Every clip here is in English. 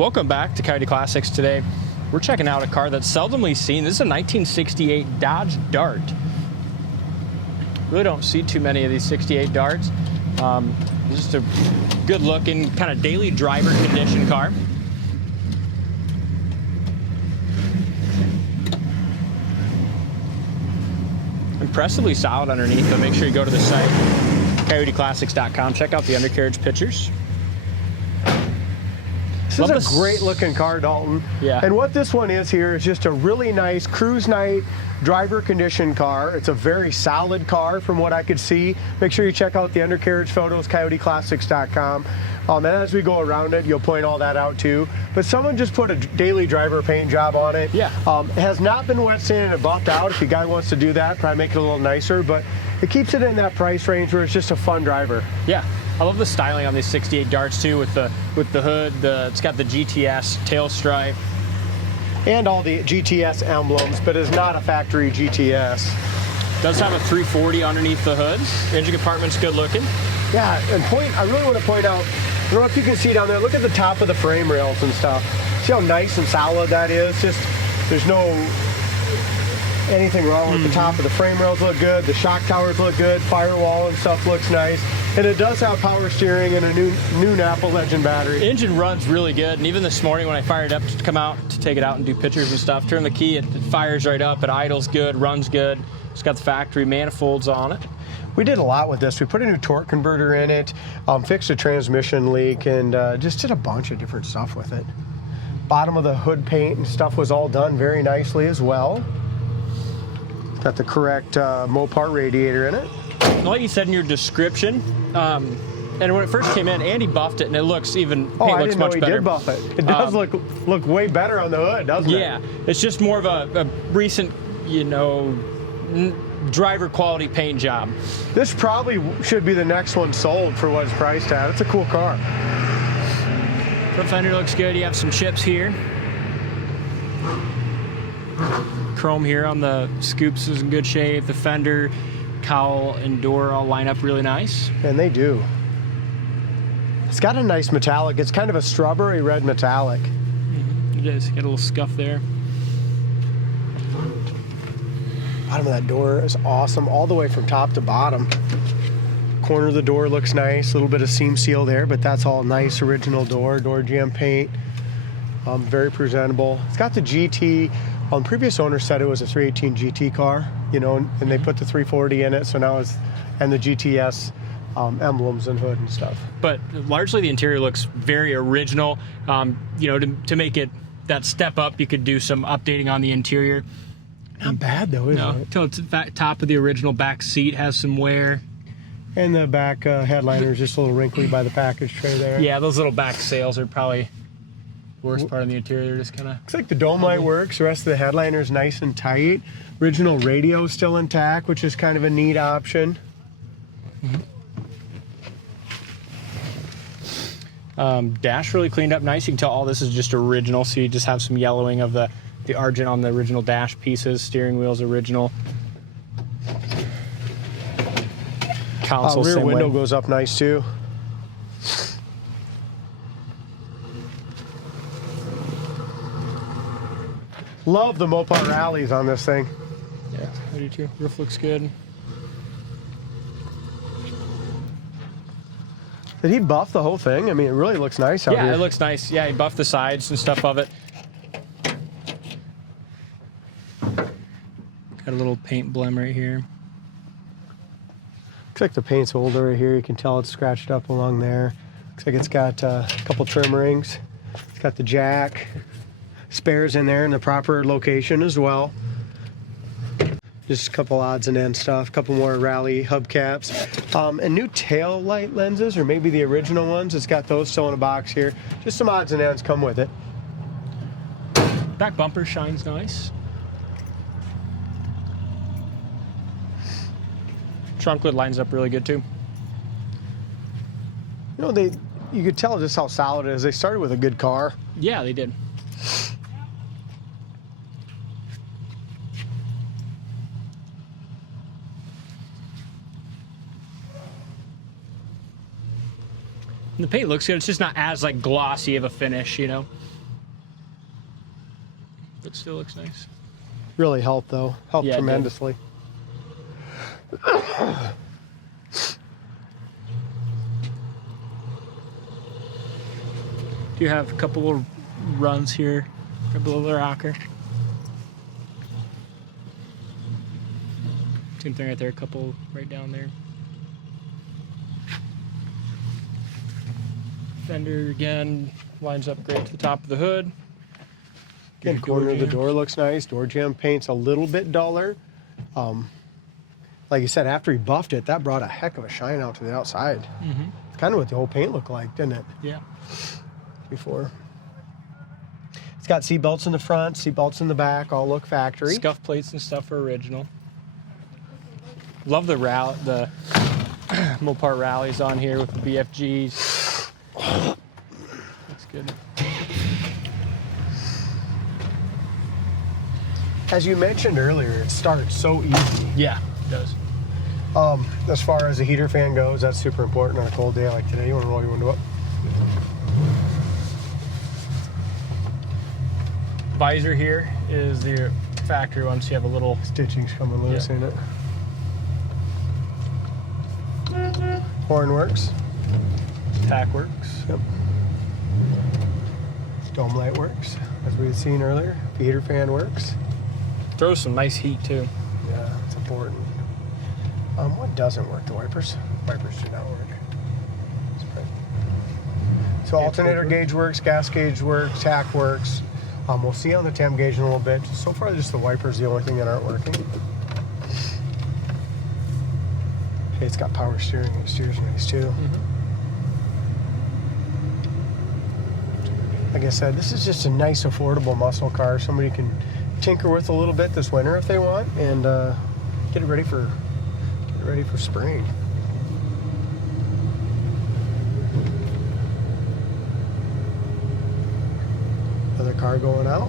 Welcome back to Coyote Classics. Today we're checking out a car that's seldomly seen. This is a 1968 Dodge Dart. Really don't see too many of these 68 Darts. Just a good looking kind of daily driver condition car. Impressively solid underneath, but make sure you go to the site, coyoteclassics.com. Check out the undercarriage pictures. This is a great looking car, Dalton. Yeah. And what this one is here is just a really nice cruise night driver condition car. It's a very solid car from what I could see. Make sure you check out the undercarriage photos, coyoteclassics.com. And as we go around it, you'll point all that out too. But someone just put a daily driver paint job on it. Yeah. It has not been wet sanded and buffed out. If your guy wants to do that, probably make it a little nicer. But it keeps it in that price range where it's just a fun driver. Yeah. I love the styling on these 68 Darts too, with the hood. It's got the GTS tail stripe and all the GTS emblems, but it's not a factory GTS. Does have a 340 underneath the hood. Engine compartment's good looking. Yeah, and I really want to point out, I don't know if you can see down there, look at the top of the frame rails and stuff. See how nice and solid that is? Just, there's no anything wrong with the top of the frame rails. Look good, the shock towers look good, firewall and stuff looks nice. And it does have power steering and a new Napa Legend battery. Engine runs really good, and even this morning when I fired it up to come out to take it out and do pictures and stuff, turn the key, it fires right up, it idles good, runs good. It's got the factory manifolds on it. We did a lot with this. We put a new torque converter in it, fixed a transmission leak, and just did a bunch of different stuff with it. Bottom of the hood paint and stuff was all done very nicely as well. Got the correct Mopar radiator in it. Like you said in your description, and when it first came in, Andy buffed it, and it looks even. I looks didn't know much he better. did buff it. It does look way better on the hood, doesn't it? Yeah, it's just more of a recent, driver quality paint job. This probably should be the next one sold for what it's priced at. It's a cool car. Front fender looks good. You have some chips here. Chrome here on the scoops is in good shape. The fender, cowl, and door all line up really nice. And they do. It's got a nice metallic. It's kind of a strawberry red metallic. It is. Got a little scuff there. Bottom of that door is awesome, all the way from top to bottom. Corner of the door looks nice. A little bit of seam seal there, but that's all nice original door jam paint. Very presentable. It's got the GT. Previous owner said it was a 318 GT car, and they put the 340 in it, so now it's, and the GTS emblems and hood and stuff. But largely the interior looks very original. To make it that step up, you could do some updating on the interior. Not bad though, is it? Till it's top of the original. Back seat has some wear. And the back headliner is just a little wrinkly by the package tray there. Yeah, those little back sails are probably the worst part of the interior. Just kind of looks like the dome light works. The rest of the headliner is nice and tight. Original radio is still intact, which is kind of a neat option. Dash really cleaned up nice. You can tell all this is just original, so you just have some yellowing of the argent on the original dash pieces. Steering wheel's original. Console rear same window way. goes up nice too. Love the Mopar rallies on this thing. Yeah, I do too. Roof looks good. Did he buff the whole thing? I mean, it really looks nice out here. Yeah, it looks nice. Yeah, he buffed the sides and stuff of it. Got a little paint blem right here. Looks like the paint's older right here. You can tell it's scratched up along there. Looks like it's got a couple trim rings. It's got the jack. Spares in there in the proper location as well. Just a couple odds and ends stuff. A couple more rally hubcaps. And new tail light lenses, or maybe the original ones. It's got those still in a box here. Just some odds and ends come with it. Back bumper shines nice. Trunk lid lines up really good too. You could tell just how solid it is. They started with a good car. Yeah, they did. And the paint looks good. It's just not as glossy of a finish, but still looks nice. Really helped though. Helped Yeah, it did. tremendously. Do you have a couple little runs here? Grab a little rocker. Same thing right there, a couple right down there. Fender again lines up great to the top of the hood. Again, corner of the door looks nice. Door jamb paint's a little bit duller. Like you said, after he buffed it, that brought a heck of a shine out to the outside. It's kind of what the whole paint looked like, didn't it? Yeah. Before. It's got seat belts in the front, seat belts in the back, all look factory. Scuff plates and stuff are original. Love the Mopar rallies on here with the BFGs. That's good. As you mentioned earlier, it starts so easy. Yeah, it does. As far as the heater fan goes, that's super important on a cold day like today. You want to roll your window up. Visor here is the factory one, so you have a little Stitching's coming loose, Yeah. ain't it? Horn works. tack works. Yep. Dome light works, as we had seen earlier. The heater fan works. Throws some nice heat too. Yeah, it's important. What doesn't work? The wipers? Wipers do not work. So alternator gauge works, gas gauge works, tack works. We'll see on the temp gauge in a little bit. So far, just the wipers the only thing that aren't working. Okay, it's got power steering. It steers nice too. Like I said, this is just a nice, affordable muscle car. Somebody can tinker with a little bit this winter if they want, and get it ready for spring. Another car going out.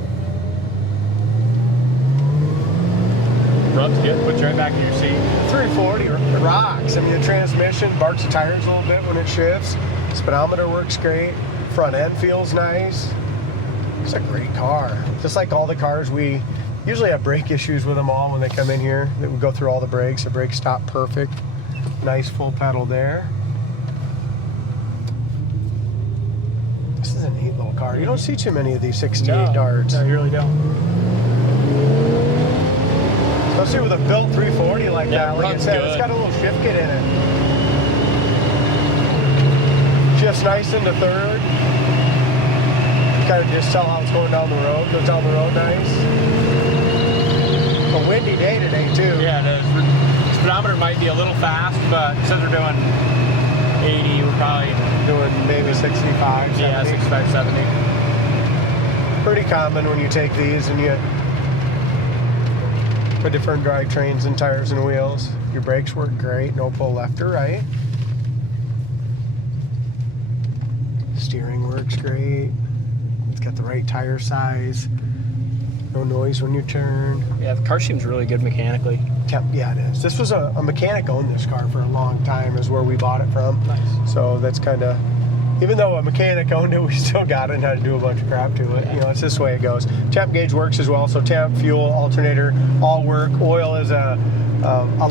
Rubs good, puts you right back in your seat. 340 rocks. I mean, the transmission barks the tires a little bit when it shifts. Speedometer works great. Front end feels nice. It's a great car. Just like all the cars, we usually have brake issues with them all when they come in here. We go through all the brakes. The brakes stop perfect. Nice full pedal there. This is a neat little car. You don't see too many of these 68 darts. No, you really don't. Especially with a built 340 like Yeah, that. Like I runs said, good. it's got a little shift kit in it. Shifts nice into third. Kind of just tell how it's going down the road. Goes down the road nice. A windy day today too. Yeah, it is. Speedometer might be a little fast, but since we're doing 80, we're probably Doing maybe 65, 70. yeah, 65, 70. Pretty common when you take these and you put different drivetrains and tires and wheels. Your brakes work great. No pull left or right. Steering works great. It's got the right tire size. No noise when you turn. Yeah, the car seems really good mechanically. Yeah, it is. This was a mechanic owned this car for a long time, is where we bought it from. Nice. So that's kind of, even though a mechanic owned it, we still got it and had to do a bunch of crap to it. Yeah. You know, it's this way it goes. Temp gauge works as well. So temp, fuel, alternator, all work. Oil is a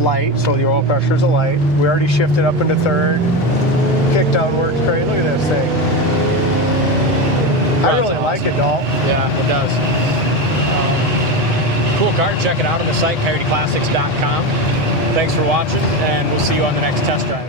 light, so the oil pressure is a light. We already shifted up into third. Kickdown works great. Look at this thing. I really like it, Dalton. Yeah, it does. Cool car. Check it out on the site, coyoteclassics.com. Thanks for watching, and we'll see you on the next test drive.